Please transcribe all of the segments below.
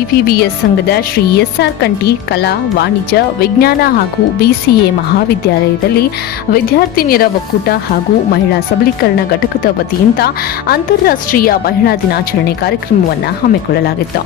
ಬಿವಿವಿಎಸ್ ಸಂಘದ ಶ್ರೀ ಎಸ್ಆರ್ ಕಂಠಿ ಕಲಾ, ವಾಣಿಜ್ಯ, ವಿಜ್ಞಾನ ಹಾಗೂ ಬಿಸಿಎ ಮಹಾವಿದ್ಯಾಲಯದಲ್ಲಿ ವಿದ್ಯಾರ್ಥಿನಿಯರ ಒಕ್ಕೂಟ ಹಾಗೂ ಮಹಿಳಾ ಸಬಲೀಕರಣ ಘಟಕದ ವತಿಯಿಂದ ಅಂತಾರಾಷ್ಟ್ರೀಯ ಮಹಿಳಾ ದಿನಾಚರಣೆ ಕಾರ್ಯಕ್ರಮವನ್ನು ಹಮ್ಮಿಕೊಳ್ಳಲಾಗಿತ್ತು.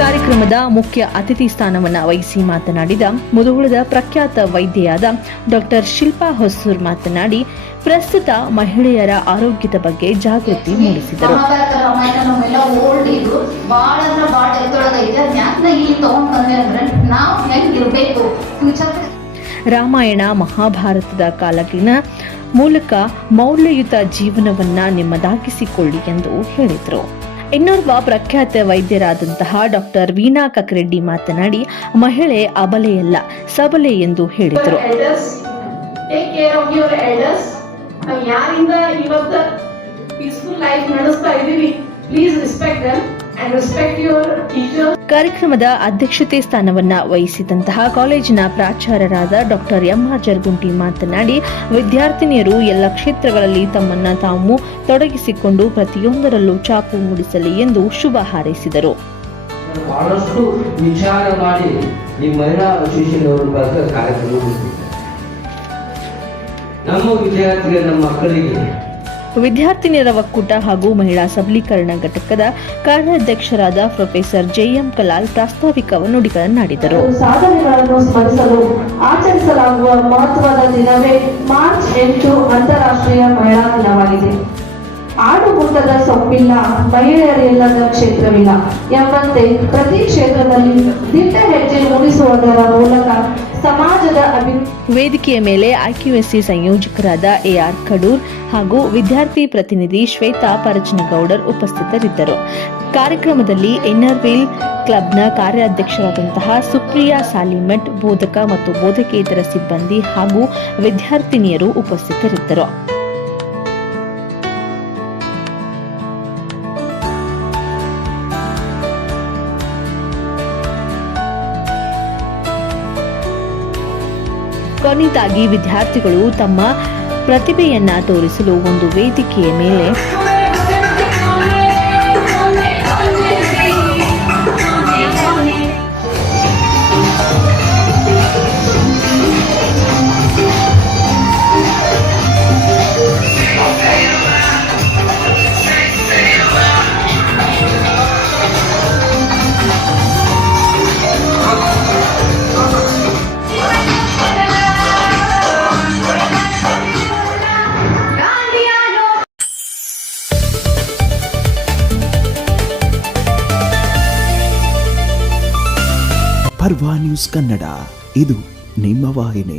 ಕಾರ್ಯಕ್ರಮದ ಮುಖ್ಯ ಅತಿಥಿ ಸ್ಥಾನವನ್ನು ವಹಿಸಿ ಮಾತನಾಡಿದ ಮುಧೋಳದ ಪ್ರಖ್ಯಾತ ವೈದ್ಯೆಯಾದ ಡಾಕ್ಟರ್ ಶಿಲ್ಪಾ ಹೊಸೂರ್ ಮಾತನಾಡಿ, ಪ್ರಸ್ತುತ ಮಹಿಳೆಯರ ಆರೋಗ್ಯದ ಬಗ್ಗೆ ಜಾಗೃತಿ ಮೂಡಿಸಿದರು. ರಾಮಾಯಣ ಮಹಾಭಾರತದ ಕಾಲಗಿನ ಮೂಲಕ ಮೌಲ್ಯಯುತ ಜೀವನವನ್ನ ನಿಮ್ಮದಾಗಿಸಿಕೊಳ್ಳಿ ಎಂದು ಹೇಳಿದರು. ಇನ್ನೋರ್ವ ಪ್ರಖ್ಯಾತ ವೈದ್ಯರಾದಂತಹ ಡಾಕ್ಟರ್ ವೀಣಾ ಕಕ್ರೆಡ್ಡಿ ಮಾತನಾಡಿ, ಮಹಿಳೆ ಅಬಲೆಯಲ್ಲ ಸಬಲೆ ಎಂದು ಹೇಳಿದರು. ಯಾರಿಂದ ಇವತ್ತು ಪೀಸ್ಫುಲ್ ಲೈಫ್ ನಡೆಸ್ತಾ ಇದ್ದೀವಿ, please respect them and respect your teachers. ಕಾರ್ಯಕ್ರಮದ ಅಧ್ಯಕ್ಷತೆ ಸ್ಥಾನವನ್ನ ವಹಿಸಿದಂತಹ ಕಾಲೇಜಿನ ಪ್ರಾಚಾರ್ಯರಾದ ಡಾಕ್ಟರ್ ಎಂಆರ್ ಜರ್ಗುಂಟಿ ಮಾತನಾಡಿ, ವಿದ್ಯಾರ್ಥಿನಿಯರು ಎಲ್ಲ ಕ್ಷೇತ್ರಗಳಲ್ಲಿ ತಮ್ಮನ್ನ ತಾವು ತೊಡಗಿಸಿಕೊಂಡು ಪ್ರತಿಯೊಂದರಲ್ಲೂ ಚಾಪು ಮೂಡಿಸಲಿ ಎಂದು ಶುಭ ಹಾರೈಸಿದರು. ಬಹಳಷ್ಟು ವಿಚಾರ ಮಾಡಿ ಈ ಮಹಿಳಾ ಅಸೋಸಿಯೇಷನ್ ಕಾರ್ಯಕ್ರಮ ನಮ್ಮ ವಿದ್ಯಾರ್ಥಿಗಳ ನಮ್ಮ ಮಕ್ಕಳಿಗೆ ವಿದ್ಯಾರ್ಥಿನಿಯರ ಒಕ್ಕೂಟ ಹಾಗೂ ಮಹಿಳಾ ಸಬಲೀಕರಣ ಘಟಕದ ಕಾರ್ಯಾಧ್ಯಕ್ಷರಾದ ಪ್ರೊಫೆಸರ್ ಜೆಎಂ ಕಲಾಲ್ ಪ್ರಾಸ್ತಾವಿಕ ನುಡಿಗಳನ್ನಾಡಿದರು. ಸಾಧನೆಗಳನ್ನು ಸ್ಮರಿಸಲು ಆಚರಿಸಲಾಗುವ ಮಹತ್ವದ ದಿನವೇ ಮಾರ್ಚ್ 8 ಅಂತಾರಾಷ್ಟ್ರೀಯ ಮಹಿಳಾ ದಿನವಾಗಿದೆ. ಆಡುಮುಟ್ಟದ ಸೊಪ್ಪಿಲ್ಲ, ಮಹಿಳೆಯರಿಲ್ಲದ ಕ್ಷೇತ್ರವಿಲ್ಲ ಎಂಬಂತೆ ಪ್ರತಿ ಕ್ಷೇತ್ರದಲ್ಲಿ ದಿಟ್ಟ ಹೆಜ್ಜೆ ಮೂಡಿಸುವುದರ ಮೂಲಕ ಸಮಾಜದ ವೇದಿಕೆಯ ಮೇಲೆ ಐಕ್ಯೂಎಸ್ಸಿ ಸಂಯೋಜಕರಾದ ಎಆರ್ ಕಡೂರ್ ಹಾಗೂ ವಿದ್ಯಾರ್ಥಿ ಪ್ರತಿನಿಧಿ ಶ್ವೇತಾ ಪರಚನಗೌಡರ್ ಉಪಸ್ಥಿತರಿದ್ದರು. ಕಾರ್ಯಕ್ರಮದಲ್ಲಿ ಇನ್ನರ್ವೀಲ್ ಕ್ಲಬ್ನ ಕಾರ್ಯಾಧ್ಯಕ್ಷರಾದಂತಹ ಸುಪ್ರಿಯಾ ಸಾಲಿಮಠ್, ಬೋಧಕ ಮತ್ತು ಬೋಧಕೇತರ ಸಿಬ್ಬಂದಿ ಹಾಗೂ ವಿದ್ಯಾರ್ಥಿನಿಯರು ಉಪಸ್ಥಿತರಿದ್ದರು. ಕೊನೆಯದಾಗಿ ವಿದ್ಯಾರ್ಥಿಗಳು ತಮ್ಮ ಪ್ರತಿಭೆಯನ್ನ ತೋರಿಸಲು ಒಂದು ವೇದಿಕೆಯ ಮೇಲೆ ಪರ್ವಾ ನ್ಯೂಸ್ ಕನ್ನಡ, ಇದು ನಿಮ್ಮ ವಾಹಿನಿ.